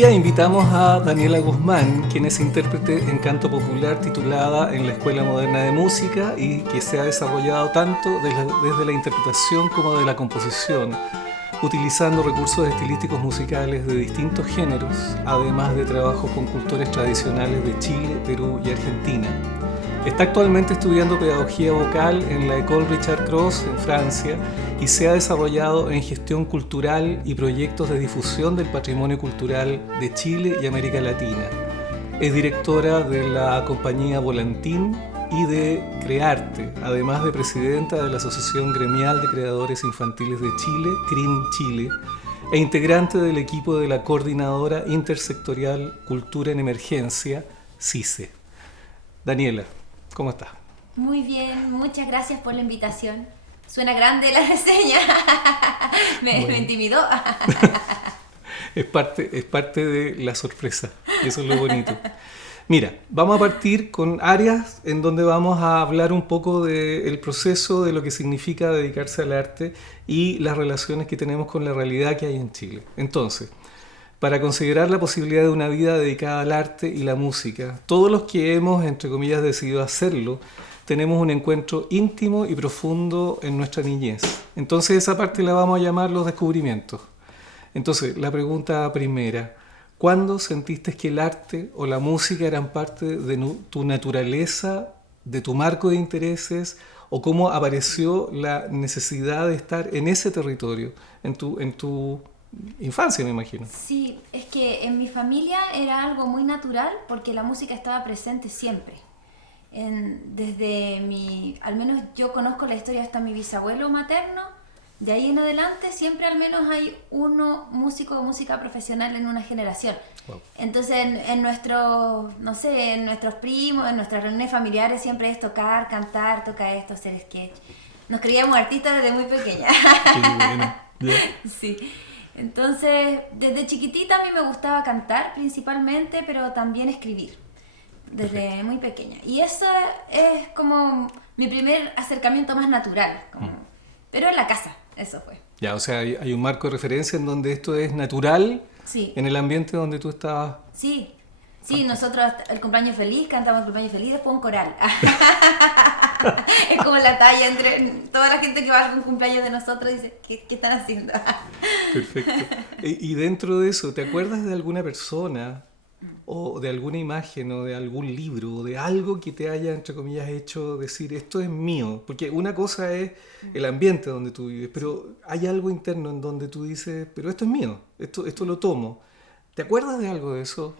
día invitamos a Daniela Guzmán, quien es intérprete en canto popular titulada en la Escuela Moderna de Música y que se ha desarrollado tanto desde la interpretación como de la composición, utilizando recursos estilísticos musicales de distintos géneros, además de trabajos con cultores tradicionales de Chile, Perú y Argentina. Está actualmente estudiando pedagogía vocal en la École Richard Cros en Francia y se ha desarrollado en gestión cultural y proyectos de difusión del patrimonio cultural de Chile y América Latina. Es directora de la compañía Volantín y de Crearte, además de presidenta de la Asociación Gremial de Creadores Infantiles de Chile, CRIM Chile, e integrante del equipo de la Coordinadora Intersectorial Cultura en Emergencia, CICE. Daniela, ¿cómo estás? Muy bien, muchas gracias por la invitación. Suena grande la reseña. Me intimidó. Es parte de la sorpresa, eso es lo bonito. Mira, vamos a partir con áreas en donde vamos a hablar un poco del proceso, de lo que significa dedicarse al arte y las relaciones que tenemos con la realidad que hay en Chile. Entonces, para considerar la posibilidad de una vida dedicada al arte y la música, todos los que hemos, entre comillas, decidido hacerlo, tenemos un encuentro íntimo y profundo en nuestra niñez. Entonces esa parte la vamos a llamar los descubrimientos. Entonces, la pregunta primera, ¿cuándo sentiste que el arte o la música eran parte de tu naturaleza, de tu marco de intereses, o cómo apareció la necesidad de estar en ese territorio, en tu infancia, me imagino? Sí, es que en mi familia era algo muy natural porque la música estaba presente siempre. Al menos yo conozco la historia hasta mi bisabuelo materno, de ahí en adelante siempre al menos hay uno músico o música profesional en una generación. Wow. Entonces en nuestros, no sé, en nuestros primos, en nuestras reuniones familiares siempre es tocar, cantar, tocar esto, hacer sketch. Nos creíamos artistas desde muy pequeña. Qué bueno. Yeah. Sí. Entonces desde chiquitita a mí me gustaba cantar principalmente, pero también escribir. Desde Perfecto. Muy pequeña. Y eso es como mi primer acercamiento más natural. Pero en la casa, eso fue. Ya, o sea, hay un marco de referencia en donde esto es natural, sí. En el ambiente donde tú estabas. Sí, sí, nosotros el cumpleaños feliz, cantamos el cumpleaños feliz, después un coral. Es como la talla entre toda la gente que va a algún cumpleaños de nosotros y dice, ¿qué están haciendo? Perfecto. Y dentro de eso, ¿te acuerdas de alguna persona o de alguna imagen o de algún libro o de algo que te haya, entre comillas, hecho decir esto es mío? Porque una cosa es el ambiente donde tú vives, pero hay algo interno en donde tú dices, pero esto es mío, esto lo tomo. ¿Te acuerdas de algo de eso?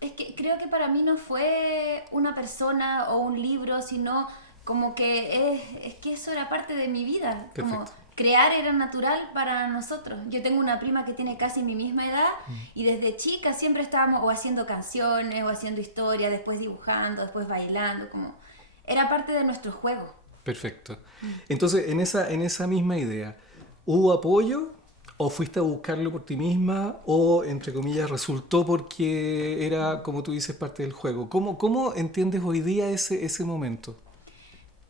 Es que creo que para mí no fue una persona o un libro, sino como que es que eso era parte de mi vida. Perfecto. Como crear era natural para nosotros. Yo tengo una prima que tiene casi mi misma edad y desde chica siempre estábamos o haciendo canciones o haciendo historias, después dibujando, después bailando, como era parte de nuestro juego. Perfecto. Entonces, en esa misma idea, ¿hubo apoyo o fuiste a buscarlo por ti misma o, entre comillas, resultó porque era, como tú dices, parte del juego? ¿Cómo entiendes hoy día ese momento?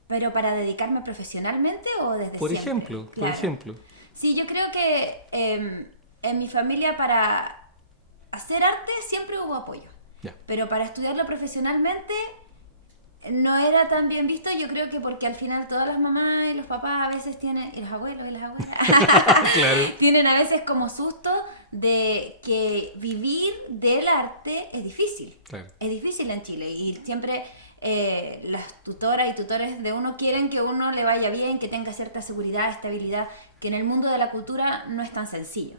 ¿Pero para dedicarme profesionalmente o desde por siempre? Ejemplo, Claro. Por ejemplo. Sí, yo creo que en mi familia para hacer arte siempre hubo apoyo. Ya. Pero para estudiarlo profesionalmente no era tan bien visto, yo creo que porque al final todas las mamás y los papás a veces tienen, y los abuelos y las abuelas, Claro. tienen a veces como susto de que vivir del arte es difícil. Claro. Es difícil en Chile y siempre las tutoras y tutores de uno quieren que uno le vaya bien, que tenga cierta seguridad, estabilidad, que en el mundo de la cultura no es tan sencillo.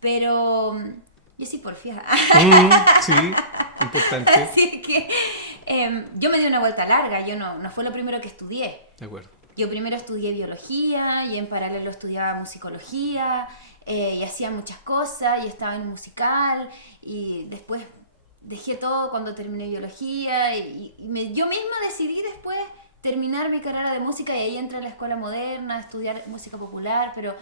Pero yo sí porfía. Sí, importante. Así que yo me di una vuelta larga, yo no fue lo primero que estudié. De acuerdo. Yo primero estudié biología y en paralelo estudiaba musicología y hacía muchas cosas y estaba en un musical y después dejé todo cuando terminé biología yo misma decidí después terminar mi carrera de música y ahí entré a la escuela moderna a estudiar música popular, pero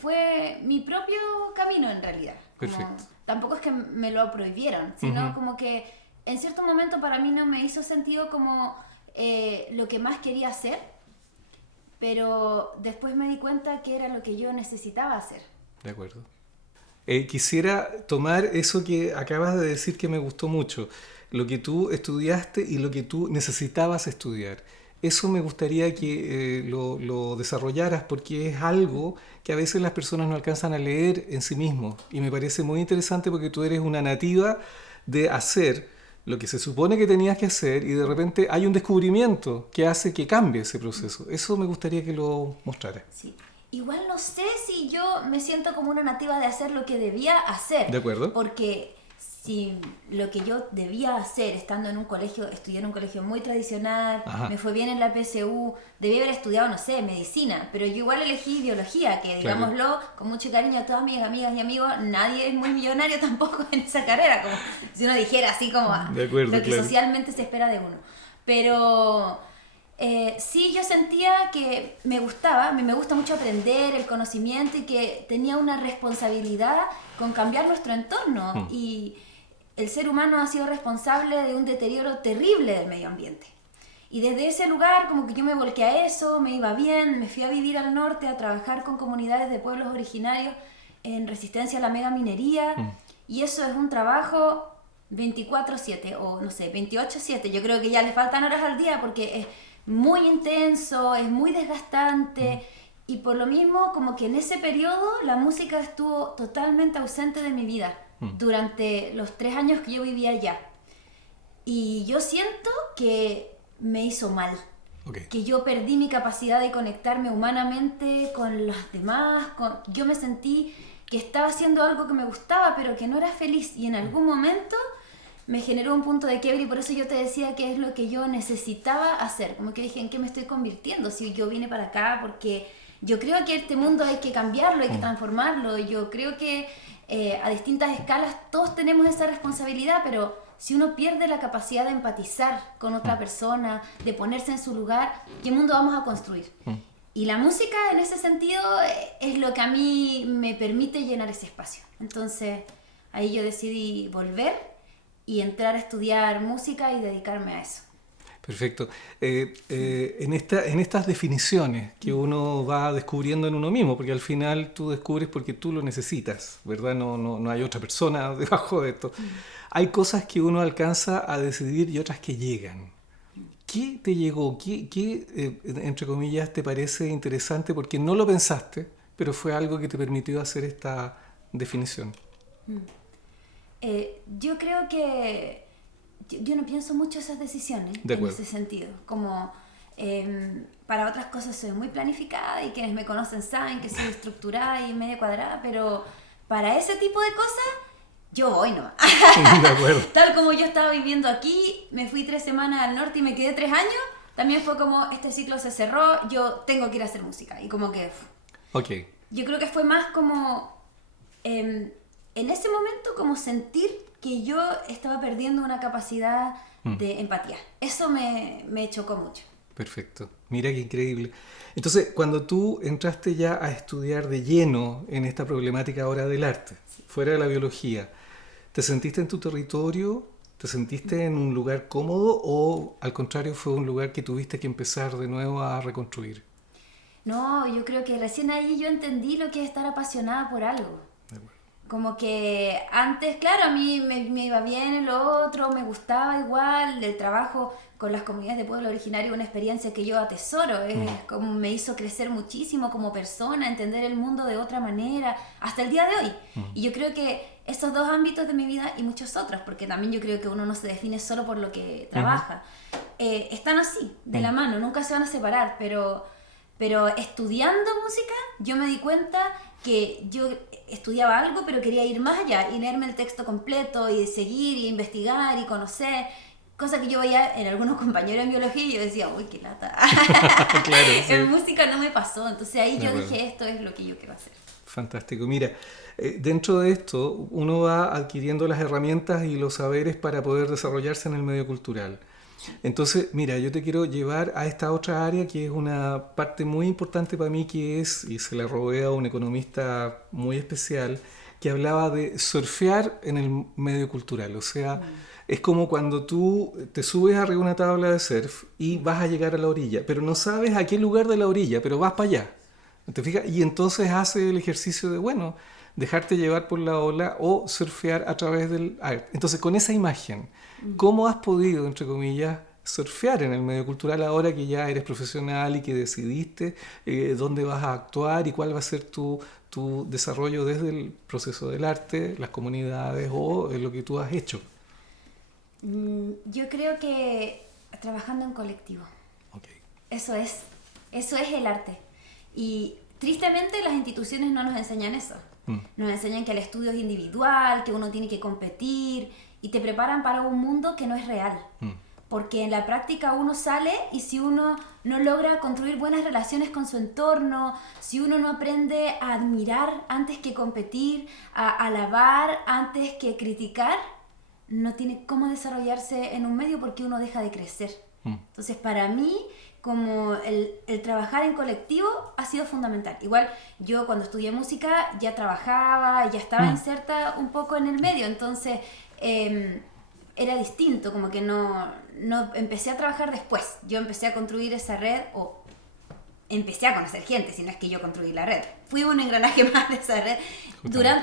fue mi propio camino en realidad. Perfecto. Tampoco es que me lo prohibieron, sino como que en cierto momento para mí no me hizo sentido como lo que más quería hacer, pero después me di cuenta que era lo que yo necesitaba hacer. De acuerdo. Quisiera tomar eso que acabas de decir que me gustó mucho, lo que tú estudiaste y lo que tú necesitabas estudiar. Eso me gustaría que lo desarrollaras porque es algo que a veces las personas no alcanzan a leer en sí mismos. Y me parece muy interesante porque tú eres una nativa de hacer lo que se supone que tenías que hacer y de repente hay un descubrimiento que hace que cambie ese proceso. Eso me gustaría que lo mostraras. Sí. Igual no sé si yo me siento como una nativa de hacer lo que debía hacer. ¿De acuerdo? Porque si lo que yo debía hacer estando en un colegio, estudié en un colegio muy tradicional, Ajá. me fue bien en la PSU, debía haber estudiado, no sé, medicina, pero yo igual elegí biología, que digámoslo con mucho cariño a todas mis amigas y amigos, nadie es muy millonario tampoco en esa carrera, como si uno dijera así como De acuerdo, lo que claro. socialmente se espera de uno. Pero sí, yo sentía que me gustaba, me gusta mucho aprender el conocimiento y que tenía una responsabilidad con cambiar nuestro entorno. Y el ser humano ha sido responsable de un deterioro terrible del medio ambiente. Y desde ese lugar como que yo me volqué a eso, me iba bien, me fui a vivir al norte a trabajar con comunidades de pueblos originarios en resistencia a la megaminería. Y eso es un trabajo 24/7 o no sé, 28/7. Yo creo que ya le faltan horas al día porque es muy intenso, es muy desgastante. Y por lo mismo como que en ese periodo la música estuvo totalmente ausente de mi vida durante los 3 años que yo vivía allá. Y yo siento que me hizo mal. Okay. Que yo perdí mi capacidad de conectarme humanamente con los demás. Yo me sentí que estaba haciendo algo que me gustaba, pero que no era feliz. Y en algún momento me generó un punto de quiebre y por eso yo te decía que es lo que yo necesitaba hacer. Como que dije, ¿en qué me estoy convirtiendo? Si yo vine para acá porque yo creo que este mundo hay que cambiarlo, hay que transformarlo. Yo creo que a distintas escalas todos tenemos esa responsabilidad, pero si uno pierde la capacidad de empatizar con otra persona, de ponerse en su lugar, ¿qué mundo vamos a construir? Y la música en ese sentido es lo que a mí me permite llenar ese espacio. Entonces ahí yo decidí volver y entrar a estudiar música y dedicarme a eso. Perfecto. En estas definiciones que uno va descubriendo en uno mismo, porque al final tú descubres porque tú lo necesitas, ¿verdad? No hay otra persona debajo de esto. Hay cosas que uno alcanza a decidir y otras que llegan. ¿Qué te llegó? ¿Qué entre comillas, te parece interesante? Porque no lo pensaste, pero fue algo que te permitió hacer esta definición. Yo creo que yo no pienso mucho esas decisiones en ese sentido. Como para otras cosas soy muy planificada y quienes me conocen saben que soy estructurada y media cuadrada, pero para ese tipo de cosas yo voy nomás. De acuerdo. Tal como yo estaba viviendo aquí, me fui 3 semanas al norte y me quedé 3 años, también fue como este ciclo se cerró, yo tengo que ir a hacer música. Y como que... Okay. Yo creo que fue más como... en ese momento como sentir que yo estaba perdiendo una capacidad de empatía. Eso me chocó mucho. Perfecto. Mira qué increíble. Entonces, cuando tú entraste ya a estudiar de lleno en esta problemática ahora del arte, fuera de la biología, ¿te sentiste en tu territorio? ¿Te sentiste en un lugar cómodo o al contrario fue un lugar que tuviste que empezar de nuevo a reconstruir? No, yo creo que recién ahí yo entendí lo que es estar apasionada por algo. Como que antes, claro, a mí me iba bien en lo otro, me gustaba igual, el trabajo con las comunidades de pueblo originario, una experiencia que yo atesoro, como me hizo crecer muchísimo como persona, entender el mundo de otra manera, hasta el día de hoy. Y yo creo que esos 2 ámbitos de mi vida y muchos otros, porque también yo creo que uno no se define solo por lo que trabaja, están así, de la mano, nunca se van a separar, pero estudiando música yo me di cuenta que yo estudiaba algo pero quería ir más allá y leerme el texto completo y seguir y investigar y conocer, cosa que yo veía en algunos compañeros en biología y yo decía, uy, qué lata. Claro, sí. En música no me pasó, entonces ahí yo dije, esto es lo que yo quiero hacer. Fantástico. Mira, dentro de esto uno va adquiriendo las herramientas y los saberes para poder desarrollarse en el medio cultural. Entonces, mira, yo te quiero llevar a esta otra área que es una parte muy importante para mí, que es, y se la robé a un economista muy especial, que hablaba de surfear en el medio cultural. O sea, es como cuando tú te subes arriba de una tabla de surf y vas a llegar a la orilla, pero no sabes a qué lugar de la orilla, pero vas para allá. ¿Te fijas? Y entonces hace el ejercicio de, bueno, dejarte llevar por la ola o surfear a través del arte. Entonces, con esa imagen, ¿cómo has podido, entre comillas, surfear en el medio cultural ahora que ya eres profesional y que decidiste dónde vas a actuar y cuál va a ser tu desarrollo desde el proceso del arte, las comunidades o lo que tú has hecho? Yo creo que trabajando en colectivo. Okay. Eso es el arte. Y tristemente las instituciones no nos enseñan eso. Nos enseñan que el estudio es individual, que uno tiene que competir y te preparan para un mundo que no es real. Porque en la práctica uno sale y si uno no logra construir buenas relaciones con su entorno, si uno no aprende a admirar antes que competir, a alabar antes que criticar, no tiene cómo desarrollarse en un medio porque uno deja de crecer. Entonces, para mí, como el trabajar en colectivo ha sido fundamental. Igual, yo cuando estudié música ya trabajaba, ya estaba inserta un poco en el medio, entonces era distinto, como que no empecé a trabajar después. Yo empecé a construir esa red, o empecé a conocer gente, si no es que yo construí la red. Fui un engranaje más de esa red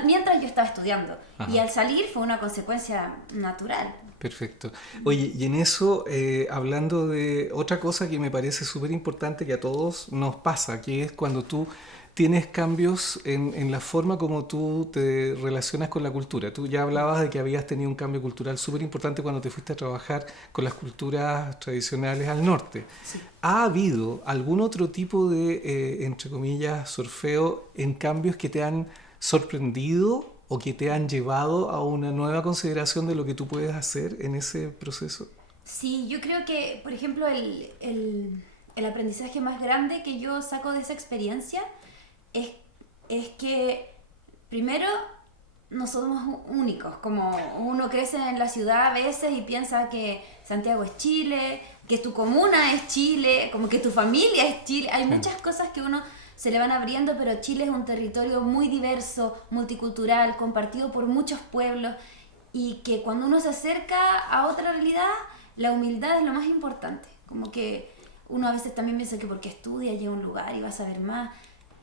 mientras yo estaba estudiando. Ajá. Y al salir fue una consecuencia natural. Perfecto. Oye, y en eso, hablando de otra cosa que me parece súper importante que a todos nos pasa, que es cuando tú tienes cambios en la forma como tú te relacionas con la cultura. Tú ya hablabas de que habías tenido un cambio cultural súper importante cuando te fuiste a trabajar con las culturas tradicionales al norte. Sí. ¿Ha habido algún otro tipo de, entre comillas, surfeo en cambios que te han sorprendido o que te han llevado a una nueva consideración de lo que tú puedes hacer en ese proceso? Sí, yo creo que, por ejemplo, el aprendizaje más grande que yo saco de esa experiencia es que, primero, no somos únicos. Como uno crece en la ciudad a veces y piensa que Santiago es Chile, que tu comuna es Chile, como que tu familia es Chile. Hay muchas cosas que uno se le van abriendo, pero Chile es un territorio muy diverso, multicultural, compartido por muchos pueblos, y que cuando uno se acerca a otra realidad, la humildad es lo más importante. Como que uno a veces también piensa que porque estudia llega a un lugar y va a saber más,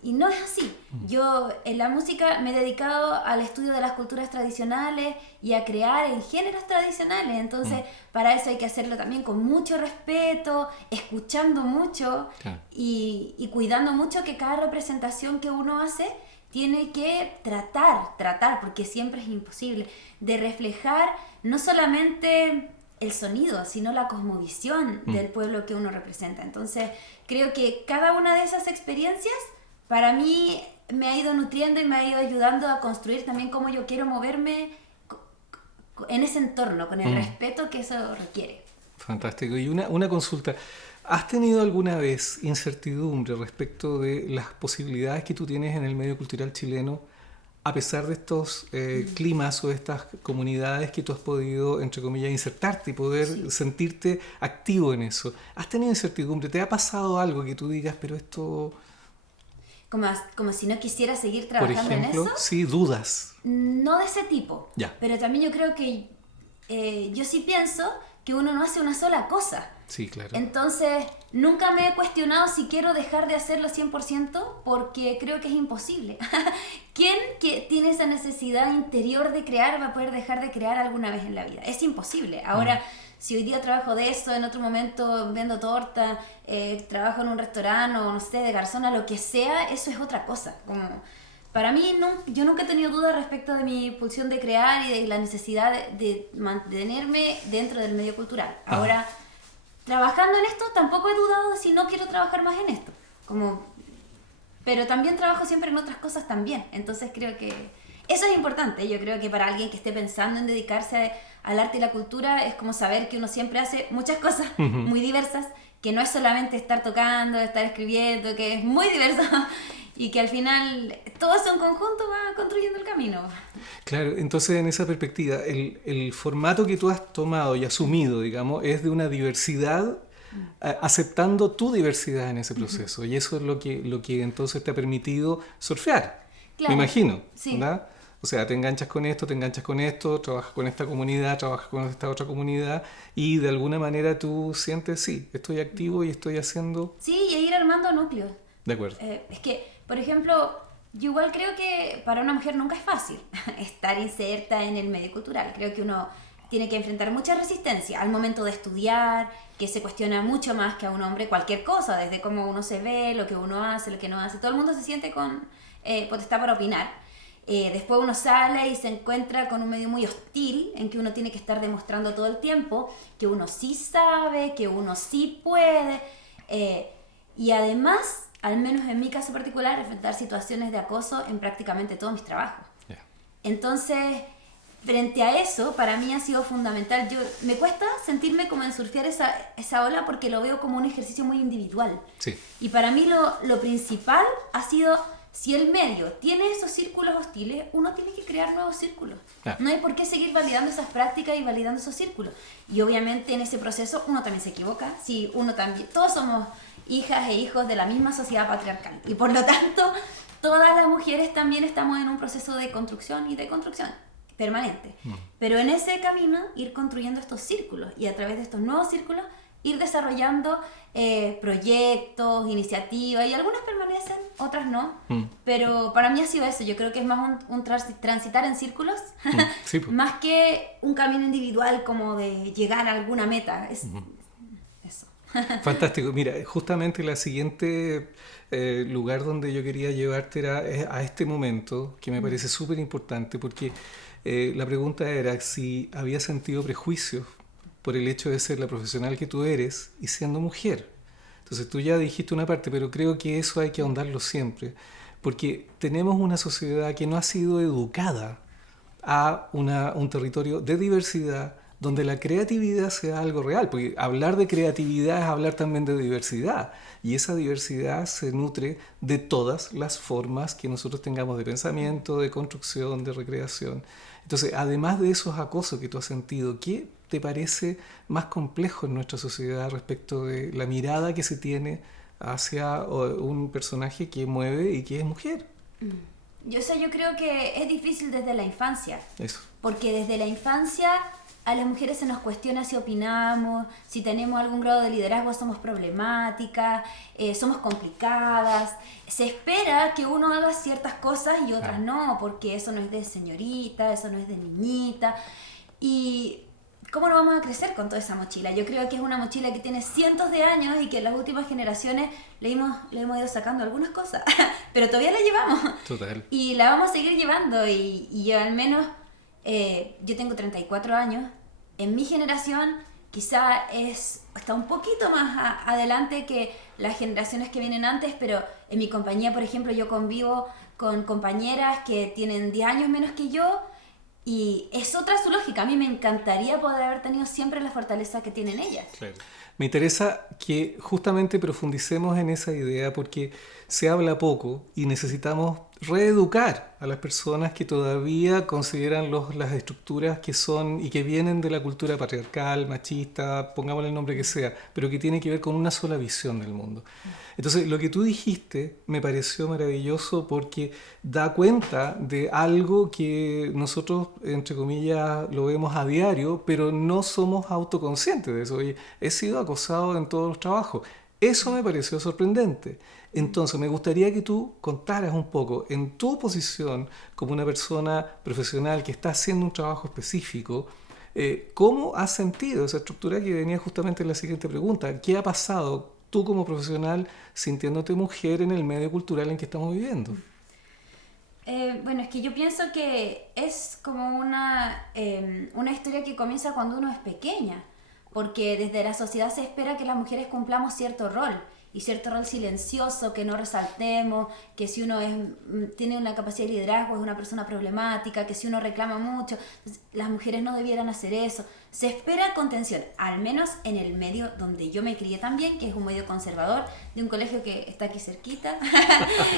y no es así. Yo en la música me he dedicado al estudio de las culturas tradicionales y a crear en géneros tradicionales, entonces para eso hay que hacerlo también con mucho respeto, escuchando mucho y cuidando mucho que cada representación que uno hace tiene que tratar, porque siempre es imposible, de reflejar no solamente el sonido, sino la cosmovisión del pueblo que uno representa. Entonces creo que cada una de esas experiencias para mí me ha ido nutriendo y me ha ido ayudando a construir también cómo yo quiero moverme en ese entorno, con el respeto que eso requiere. Fantástico. Y una consulta. ¿Has tenido alguna vez incertidumbre respecto de las posibilidades que tú tienes en el medio cultural chileno, a pesar de estos climas o de estas comunidades que tú has podido, entre comillas, insertarte y poder sentirte activo en eso? ¿Has tenido incertidumbre? ¿Te ha pasado algo que tú digas, pero esto... Como si no quisiera seguir trabajando en eso? Por ejemplo, sí, dudas. No de ese tipo. Ya. Pero también yo creo que yo sí pienso que uno no hace una sola cosa. Sí, claro. Entonces, nunca me he cuestionado si quiero dejar de hacerlo 100% porque creo que es imposible. ¿Quién que tiene esa necesidad interior de crear va a poder dejar de crear alguna vez en la vida? Es imposible. Ahora, si hoy día trabajo de eso, en otro momento vendo torta, trabajo en un restaurante o no sé, de garzona, lo que sea, eso es otra cosa. Como, para mí, yo nunca he tenido dudas respecto de mi pulsión de crear y de la necesidad de mantenerme dentro del medio cultural. Ahora, trabajando en esto, tampoco he dudado de si no quiero trabajar más en esto. Pero también trabajo siempre en otras cosas también. Entonces creo que eso es importante. Yo creo que para alguien que esté pensando en dedicarse al arte y la cultura, es como saber que uno siempre hace muchas cosas muy diversas, que no es solamente estar tocando, estar escribiendo, que es muy diverso y que al final todo eso en conjunto va construyendo el camino. Claro, entonces en esa perspectiva, el formato que tú has tomado y asumido, digamos, es de una diversidad, aceptando tu diversidad en ese proceso, y eso es lo que entonces te ha permitido surfear, claro. Me imagino, sí. ¿Verdad? O sea, te enganchas con esto, trabajas con esta comunidad, trabajas con esta otra comunidad y de alguna manera tú sientes, sí, estoy activo y estoy haciendo... Sí, y ir armando núcleos. De acuerdo. Es que, por ejemplo, Yo igual creo que para una mujer nunca es fácil estar inserta en el medio cultural. Creo que uno tiene que enfrentar mucha resistencia al momento de estudiar, que se cuestiona mucho más que a un hombre cualquier cosa, desde cómo uno se ve, lo que uno hace, lo que no hace. Todo el mundo se siente con potestad para opinar. Después uno sale y se encuentra con un medio muy hostil, en que uno tiene que estar demostrando todo el tiempo que uno sí sabe, que uno sí puede. Y además, al menos en mi caso particular, enfrentar situaciones de acoso en prácticamente todos mis trabajos. Yeah. Entonces, frente a eso, para mí ha sido fundamental. Me cuesta sentirme como en surfear esa ola porque lo veo como un ejercicio muy individual. Sí. Y para mí lo principal ha sido, si el medio tiene esos círculos hostiles, uno tiene que crear nuevos círculos. Yeah. No hay por qué seguir validando esas prácticas y validando esos círculos. Y obviamente en ese proceso uno también se equivoca. Sí, uno también, todos somos hijas e hijos de la misma sociedad patriarcal. Y por lo tanto, todas las mujeres también estamos en un proceso de construcción y deconstrucción permanente. Pero en ese camino ir construyendo estos círculos y a través de estos nuevos círculos ir desarrollando proyectos, iniciativas, y algunas permanecen, otras no. Pero para mí ha sido eso. Yo creo que es más un transitar en círculos, sí, pues. Más que un camino individual como de llegar a alguna meta. Eso. Fantástico. Mira, justamente la siguiente lugar donde yo quería llevarte era a este momento, que me parece súper importante, porque la pregunta era si había sentido prejuicios por el hecho de ser la profesional que tú eres y siendo mujer. Entonces tú ya dijiste una parte, pero creo que eso hay que ahondarlo siempre, porque tenemos una sociedad que no ha sido educada a un territorio de diversidad, donde la creatividad sea algo real, porque hablar de creatividad es hablar también de diversidad, y esa diversidad se nutre de todas las formas que nosotros tengamos de pensamiento, de construcción, de recreación. Entonces, además de esos acosos que tú has sentido, ¿qué te parece más complejo en nuestra sociedad respecto de la mirada que se tiene hacia un personaje que mueve y que es mujer? Yo creo que es difícil desde la infancia. Eso. Porque desde la infancia a las mujeres se nos cuestiona si opinamos, si tenemos algún grado de liderazgo, somos problemáticas, somos complicadas. Se espera que uno haga ciertas cosas y otras no, porque eso no es de señorita, eso no es de niñita. Y ¿cómo no vamos a crecer con toda esa mochila? Yo creo que es una mochila que tiene cientos de años y que en las últimas generaciones le hemos ido sacando algunas cosas, pero todavía la llevamos. Total. Y la vamos a seguir llevando y yo al menos... yo tengo 34 años, en mi generación quizá está un poquito más adelante que las generaciones que vienen antes, pero en mi compañía, por ejemplo, yo convivo con compañeras que tienen 10 años menos que yo y es otra su lógica. A mí me encantaría poder haber tenido siempre la fortaleza que tienen ellas. Claro. Me interesa que justamente profundicemos en esa idea porque se habla poco y necesitamos reeducar a las personas que todavía consideran las estructuras que son y que vienen de la cultura patriarcal, machista, pongámosle el nombre que sea, pero que tiene que ver con una sola visión del mundo. Entonces, lo que tú dijiste me pareció maravilloso porque da cuenta de algo que nosotros, entre comillas, lo vemos a diario, pero no somos autoconscientes de eso. Oye, he sido acosado en todos los trabajos. Eso me pareció sorprendente. Entonces, me gustaría que tú contaras un poco, en tu posición como una persona profesional que está haciendo un trabajo específico, ¿cómo has sentido esa estructura que venía justamente en la siguiente pregunta? ¿Qué ha pasado tú como profesional sintiéndote mujer en el medio cultural en que estamos viviendo? Bueno, es que yo pienso que es como una historia que comienza cuando uno es pequeña, porque desde la sociedad se espera que las mujeres cumplamos cierto rol, y cierto rol silencioso, que no resaltemos, que si uno tiene una capacidad de liderazgo es una persona problemática, que si uno reclama mucho, las mujeres no debieran hacer eso. Se espera contención, al menos en el medio donde yo me crié también, que es un medio conservador, de un colegio que está aquí cerquita,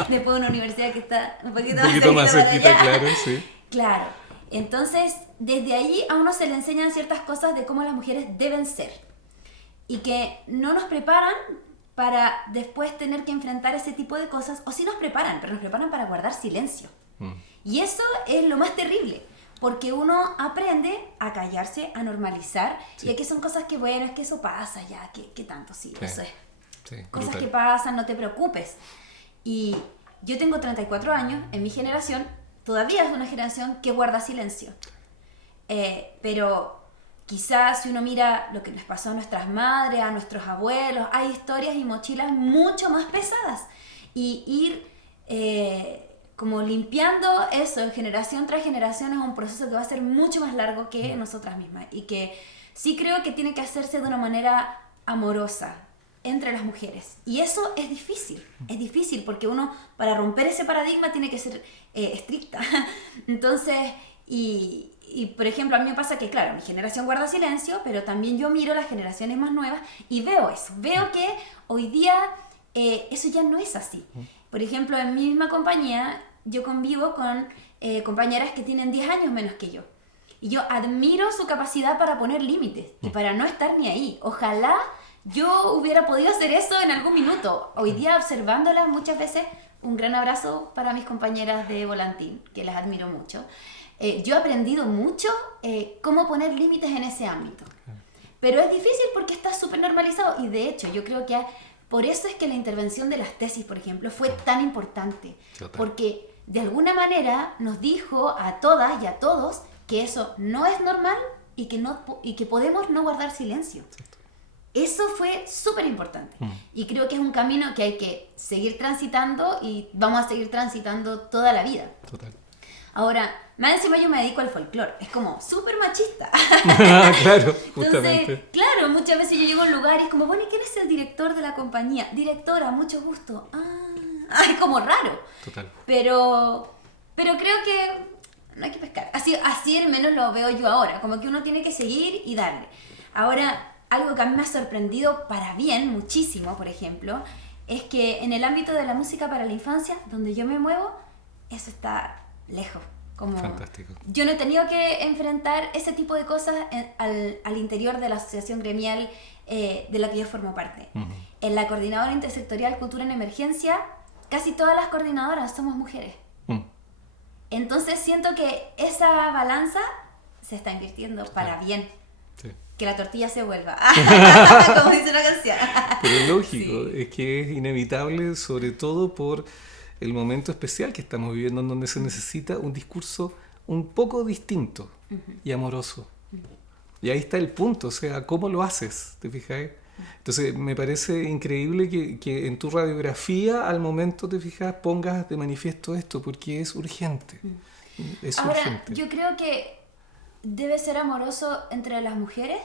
después de una universidad que está un poquito más cerquita, claro, sí. Claro, entonces desde allí a uno se le enseñan ciertas cosas de cómo las mujeres deben ser, y que no nos preparan para después tener que enfrentar ese tipo de cosas, o sí nos preparan, pero nos preparan para guardar silencio. Y eso es lo más terrible, porque uno aprende a callarse, a normalizar, sí. Y aquí son cosas que, bueno, es que eso pasa ya, ¿qué tanto? Sí, eso es. Sí, cosas brutal. Que pasan, no te preocupes. Y yo tengo 34 años, en mi generación todavía es una generación que guarda silencio. Pero quizás si uno mira lo que les pasó a nuestras madres, a nuestros abuelos, hay historias y mochilas mucho más pesadas. Y ir como limpiando eso generación tras generación es un proceso que va a ser mucho más largo que nosotras mismas. Y que sí creo que tiene que hacerse de una manera amorosa entre las mujeres. Y eso es difícil porque uno para romper ese paradigma tiene que ser estricta. Entonces, y por ejemplo, a mí me pasa que, claro, mi generación guarda silencio, pero también yo miro las generaciones más nuevas y veo eso. Veo que hoy día eso ya no es así. Por ejemplo, en mi misma compañía, yo convivo con compañeras que tienen 10 años menos que yo. Y yo admiro su capacidad para poner límites y para no estar ni ahí. Ojalá yo hubiera podido hacer eso en algún minuto. Hoy día, observándolas muchas veces, un gran abrazo para mis compañeras de Volantín, que las admiro mucho. Yo he aprendido mucho cómo poner límites en ese ámbito. Pero es difícil porque está súper normalizado y de hecho yo creo que por eso es que la intervención de las tesis, por ejemplo, fue tan importante. Porque de alguna manera nos dijo a todas y a todos que eso no es normal y que podemos no guardar silencio. Eso fue súper importante. Y creo que es un camino que hay que seguir transitando y vamos a seguir transitando toda la vida. Total. Ahora, más encima yo me dedico al folclore. Es como súper machista. Claro, justamente. Entonces, claro, muchas veces yo llego a un lugar y es como, bueno, ¿y quién es el director de la compañía? Directora, mucho gusto. Es como raro. Total. Pero creo que no hay que pescar. Así al menos lo veo yo ahora. Como que uno tiene que seguir y darle. Ahora, algo que a mí me ha sorprendido para bien, muchísimo, por ejemplo, es que en el ámbito de la música para la infancia, donde yo me muevo, eso está lejos. Como fantástico. Yo no he tenido que enfrentar ese tipo de cosas al interior de la asociación gremial de la que yo formo parte. En la coordinadora intersectorial Cultura en Emergencia, casi todas las coordinadoras somos mujeres. Entonces siento que esa balanza se está invirtiendo para bien. Sí. Que la tortilla se vuelva, como dice una canción. Pero es lógico, Sí. es que es inevitable, sobre todo por el momento especial que estamos viviendo, en donde se necesita un discurso un poco distinto y amoroso. Y ahí está el punto, o sea, ¿cómo lo haces? ¿Te fijas? Entonces, me parece increíble que en tu radiografía, al momento, te fijas, pongas de manifiesto esto, porque es urgente. Es Ahora, urgente. yo creo que debe ser amoroso entre las mujeres,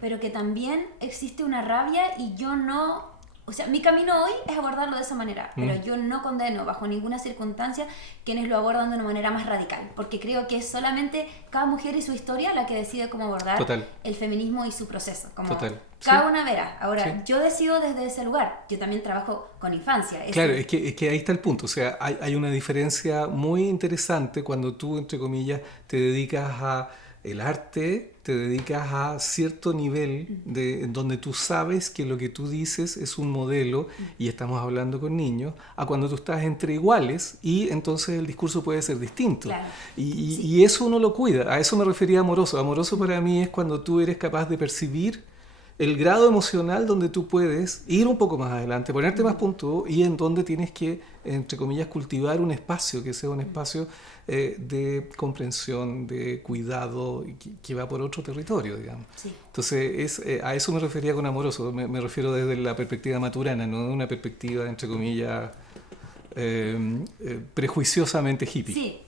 pero que también existe una rabia y yo no... O sea, mi camino hoy es abordarlo de esa manera, pero yo no condeno bajo ninguna circunstancia quienes lo abordan de una manera más radical, porque creo que es solamente cada mujer y su historia la que decide cómo abordar el feminismo y su proceso. Como cada una verá. Ahora, yo decido desde ese lugar. Yo también trabajo con infancia. Claro, es que ahí está el punto. O sea, hay una diferencia muy interesante cuando tú, entre comillas, te dedicas a el arte, te dedicas a cierto nivel en donde tú sabes que lo que tú dices es un modelo y estamos hablando con niños, a cuando tú estás entre iguales y entonces el discurso puede ser distinto. Claro. Y eso uno lo cuida. A eso me refería amoroso. Amoroso para mí es cuando tú eres capaz de percibir el grado emocional donde tú puedes ir un poco más adelante, ponerte más puntuado y en donde tienes que, entre comillas, cultivar un espacio que sea un espacio de comprensión, de cuidado, que va por otro territorio, digamos. Sí. Entonces, a eso me refería con amoroso, me refiero desde la perspectiva maturana, no de una perspectiva, entre comillas, prejuiciosamente hippie. Sí.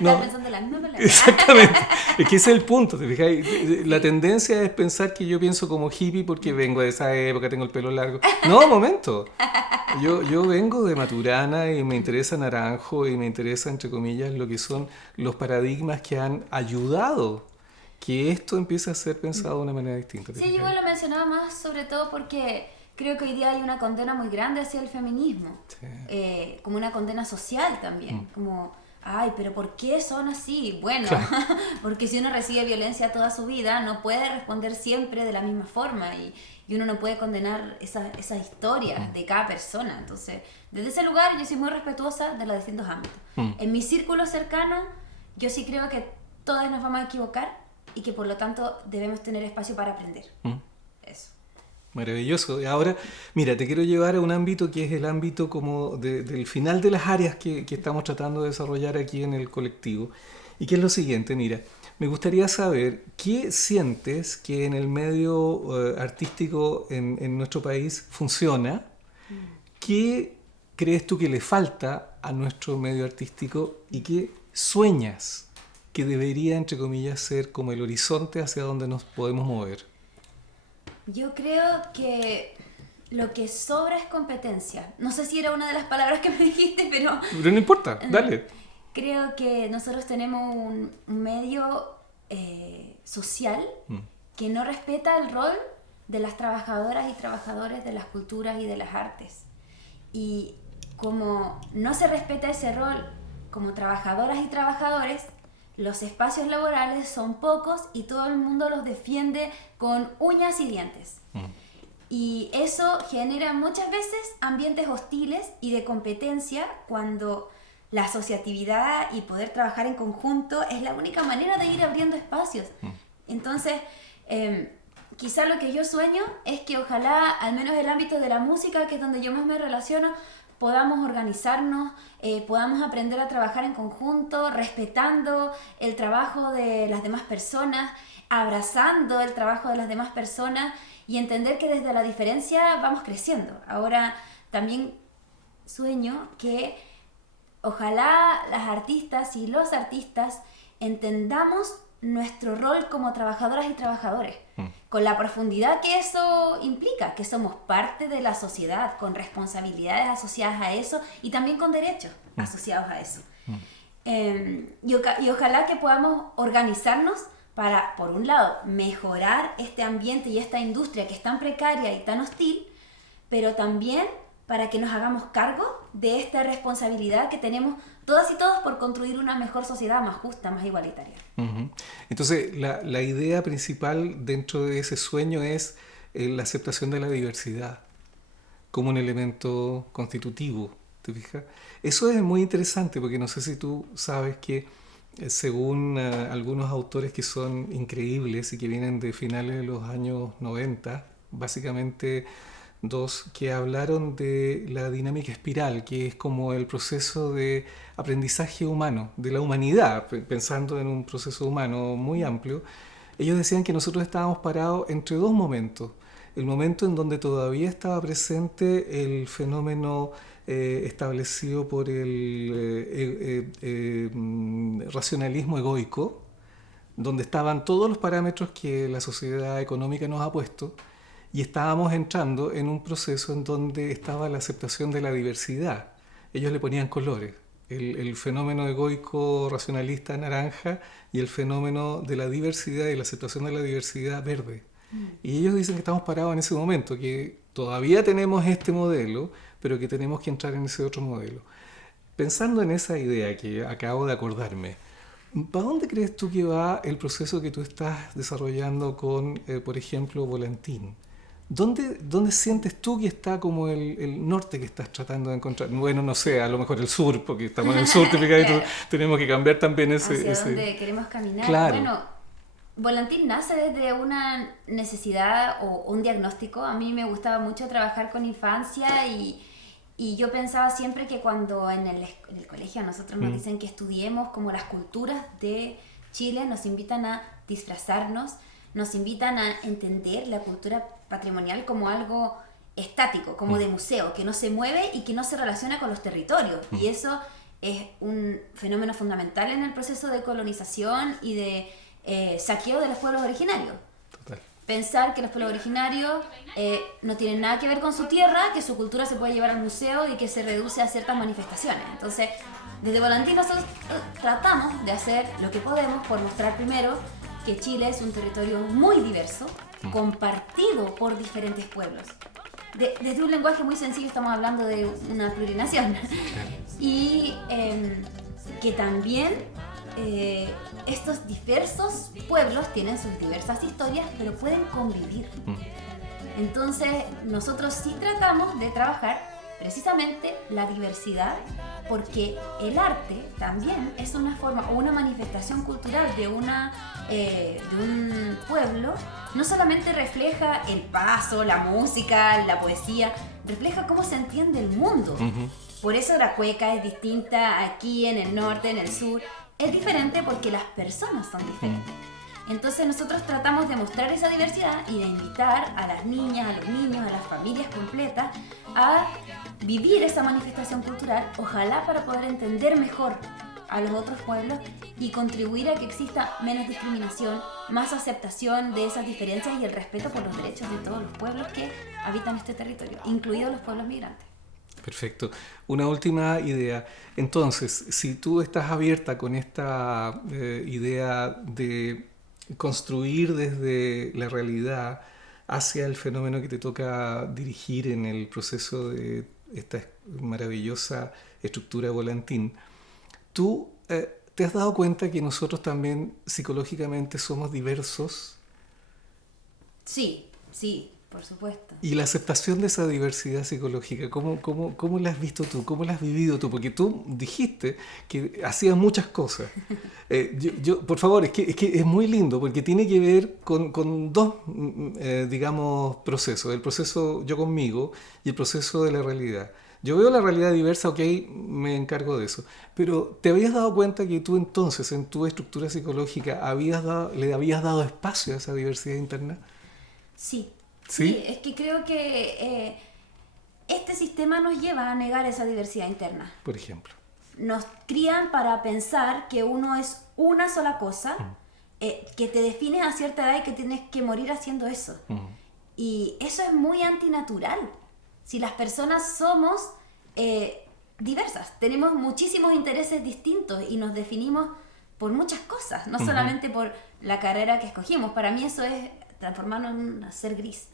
No. Estás pensando la misma palabra. Exactamente, es que ese es el punto, ¿te fijas? La tendencia es pensar que yo pienso como hippie porque vengo de esa época, tengo el pelo largo. No, momento, yo vengo de Maturana y me interesa Naranjo y me interesa, entre comillas, lo que son los paradigmas que han ayudado que esto empiece a ser pensado de una manera distinta. Sí, yo lo mencionaba más sobre todo porque creo que hoy día hay una condena muy grande hacia el feminismo, como una condena social también, como, ay, pero ¿por qué son así? Bueno, porque si uno recibe violencia toda su vida, no puede responder siempre de la misma forma y uno no puede condenar esas historias de cada persona. Entonces, desde ese lugar yo soy muy respetuosa de los distintos ámbitos. En mi círculo cercano, yo sí creo que todas nos vamos a equivocar y que por lo tanto debemos tener espacio para aprender. Eso. Maravilloso. Y ahora, mira, te quiero llevar a un ámbito que es el ámbito como del final de las áreas que estamos tratando de desarrollar aquí en el colectivo. Y que es lo siguiente, mira, me gustaría saber qué sientes que en el medio artístico en nuestro país funciona, qué crees tú que le falta a nuestro medio artístico y qué sueñas que debería, entre comillas, ser como el horizonte hacia donde nos podemos mover. Yo creo que lo que sobra es competencia. No sé si era una de las palabras que me dijiste, pero no importa, dale. Creo que nosotros tenemos un medio social que no respeta el rol de las trabajadoras y trabajadores de las culturas y de las artes. Y como no se respeta ese rol como trabajadoras y trabajadores, los espacios laborales son pocos y todo el mundo los defiende con uñas y dientes. Y eso genera muchas veces ambientes hostiles y de competencia cuando la asociatividad y poder trabajar en conjunto es la única manera de ir abriendo espacios. Entonces, quizá lo que yo sueño es que ojalá, al menos en el ámbito de la música, que es donde yo más me relaciono, podamos organizarnos, podamos aprender a trabajar en conjunto, respetando el trabajo de las demás personas, abrazando el trabajo de las demás personas y entender que desde la diferencia vamos creciendo. Ahora también sueño que ojalá las artistas y los artistas entendamos nuestro rol como trabajadoras y trabajadores, con la profundidad que eso implica, que somos parte de la sociedad, con responsabilidades asociadas a eso y también con derechos asociados a eso. Y ojalá que podamos organizarnos para, por un lado, mejorar este ambiente y esta industria que es tan precaria y tan hostil, pero también para que nos hagamos cargo de esta responsabilidad que tenemos todas y todos por construir una mejor sociedad más justa, más igualitaria. Entonces, la idea principal dentro de ese sueño es la aceptación de la diversidad como un elemento constitutivo, ¿te fijas? Eso es muy interesante porque no sé si tú sabes que según algunos autores que son increíbles y que vienen de finales de los años 90, básicamente dos que hablaron de la dinámica espiral, que es como el proceso de aprendizaje humano, de la humanidad, pensando en un proceso humano muy amplio. Ellos decían que nosotros estábamos parados entre dos momentos. El momento en donde todavía estaba presente el fenómeno establecido por el racionalismo egoico, donde estaban todos los parámetros que la sociedad económica nos ha puesto, y estábamos entrando en un proceso en donde estaba la aceptación de la diversidad. Ellos le ponían colores. El fenómeno egoico racionalista naranja y el fenómeno de la diversidad y la aceptación de la diversidad verde. Y ellos dicen que estamos parados en ese momento, que todavía tenemos este modelo, pero que tenemos que entrar en ese otro modelo. Pensando en esa idea que acabo de acordarme, ¿para dónde crees tú que va el proceso que tú estás desarrollando con, por ejemplo, Volantín? ¿Dónde sientes tú que está como el norte que estás tratando de encontrar? Bueno, no sé, a lo mejor el sur, porque estamos en el sur, claro. Tenemos que cambiar también ese... Hacia dónde queremos caminar. Claro. Bueno, Volantín nace desde una necesidad o un diagnóstico. A mí me gustaba mucho trabajar con infancia y yo pensaba siempre que cuando en el colegio a nosotros nos dicen que estudiemos como las culturas de Chile, nos invitan a disfrazarnos, nos invitan a entender la cultura patrimonial como algo estático, como de museo, que no se mueve y que no se relaciona con los territorios. Y eso es un fenómeno fundamental en el proceso de colonización y de saqueo de los pueblos originarios. Total. Pensar que los pueblos originarios no tienen nada que ver con su tierra, que su cultura se puede llevar al museo y que se reduce a ciertas manifestaciones. Entonces, desde Volantín nosotros tratamos de hacer lo que podemos por mostrar primero que Chile es un territorio muy diverso, compartido por diferentes pueblos. Desde un lenguaje muy sencillo estamos hablando de una plurinación. Y que también estos diversos pueblos tienen sus diversas historias, pero pueden convivir. Entonces, nosotros sí tratamos de trabajar precisamente la diversidad, porque el arte también es una forma o una manifestación cultural de un pueblo. No solamente refleja el paso, la música, la poesía, refleja cómo se entiende el mundo. Ujú. Por eso la cueca es distinta aquí en el norte, en el sur. Es diferente porque las personas son diferentes. Entonces nosotros tratamos de mostrar esa diversidad y de invitar a las niñas, a los niños, a las familias completas a vivir esa manifestación cultural, ojalá para poder entender mejor a los otros pueblos y contribuir a que exista menos discriminación, más aceptación de esas diferencias y el respeto por los derechos de todos los pueblos que habitan este territorio, incluidos los pueblos migrantes. Perfecto. Una última idea. Entonces, si tú estás abierta con esta idea de construir desde la realidad hacia el fenómeno que te toca dirigir en el proceso de esta maravillosa estructura volantín, ¿tú te has dado cuenta que nosotros también psicológicamente somos diversos? Sí, por supuesto. Y la aceptación de esa diversidad psicológica, ¿cómo la has visto tú? ¿Cómo la has vivido tú? Porque tú dijiste que hacías muchas cosas. Por favor, es que es muy lindo porque tiene que ver con dos, digamos, procesos. El proceso yo conmigo y el proceso de la realidad. Yo veo la realidad diversa, ok, me encargo de eso. Pero ¿te habías dado cuenta que tú entonces, en tu estructura psicológica, le habías dado espacio a esa diversidad interna? Sí. ¿Sí? Sí, es que creo que este sistema nos lleva a negar esa diversidad interna. Por ejemplo. Nos crían para pensar que uno es una sola cosa, que te defines a cierta edad y que tienes que morir haciendo eso. Y eso es muy antinatural. Si las personas somos diversas, tenemos muchísimos intereses distintos y nos definimos por muchas cosas, no solamente por la carrera que escogimos. Para mí eso es transformarnos en un ser gris.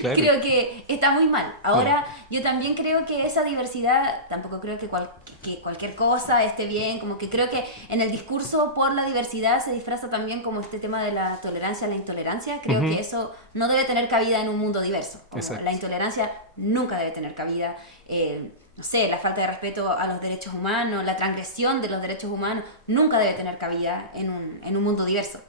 Claro. Creo que está muy mal. Ahora, Claro. yo también creo que esa diversidad, tampoco creo que cualquier cosa esté bien, como que creo que en el discurso por la diversidad se disfraza también como este tema de la tolerancia a la intolerancia. Creo que eso no debe tener cabida en un mundo diverso. Como Exacto. la intolerancia nunca debe tener cabida. No sé, la falta de respeto a los derechos humanos, la transgresión de los derechos humanos, nunca debe tener cabida en un mundo diverso.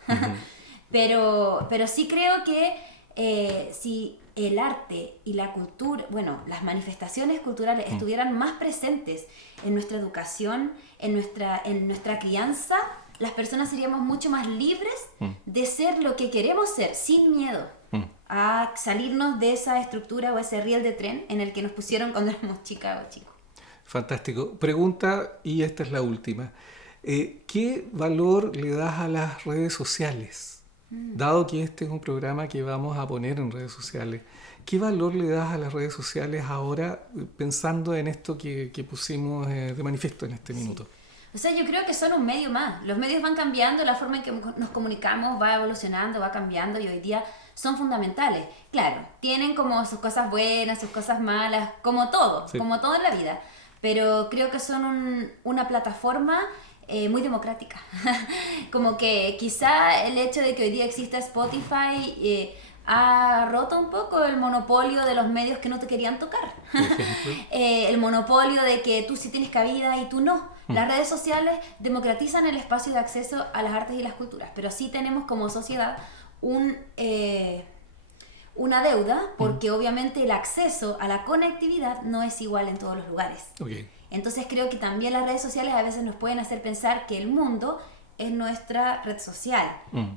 Pero sí creo que si el arte y la cultura, bueno, las manifestaciones culturales estuvieran más presentes en nuestra educación, en nuestra crianza, las personas seríamos mucho más libres de ser lo que queremos ser, sin miedo a salirnos de esa estructura o ese riel de tren en el que nos pusieron cuando éramos chicas o chicos. Fantástico. Pregunta, y esta es la última. ¿Qué valor le das a las redes sociales? Dado que este es un programa que vamos a poner en redes sociales, ¿qué valor le das a las redes sociales ahora pensando en esto que pusimos de manifiesto en este minuto? O sea, yo creo que son un medio más. Los medios van cambiando, la forma en que nos comunicamos va evolucionando, va cambiando y hoy día son fundamentales. Claro, tienen como sus cosas buenas, sus cosas malas, como todo, Sí. como todo en la vida. Pero creo que son una plataforma muy democrática. Como que quizá el hecho de que hoy día exista Spotify ha roto un poco el monopolio de los medios que no te querían tocar. Por ejemplo. El monopolio de que tú sí tienes cabida y tú no. Las redes sociales democratizan el espacio de acceso a las artes y las culturas, pero sí tenemos como sociedad una deuda, porque obviamente el acceso a la conectividad no es igual en todos los lugares. Okay. Entonces creo que también las redes sociales a veces nos pueden hacer pensar que el mundo es nuestra red social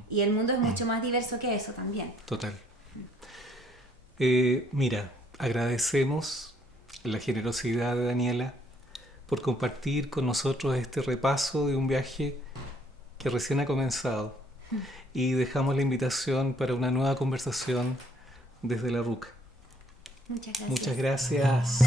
y el mundo es mucho más diverso que eso también. Total. Mira, agradecemos la generosidad de Daniela por compartir con nosotros este repaso de un viaje que recién ha comenzado y dejamos la invitación para una nueva conversación desde la RUC. Muchas gracias. Muchas gracias.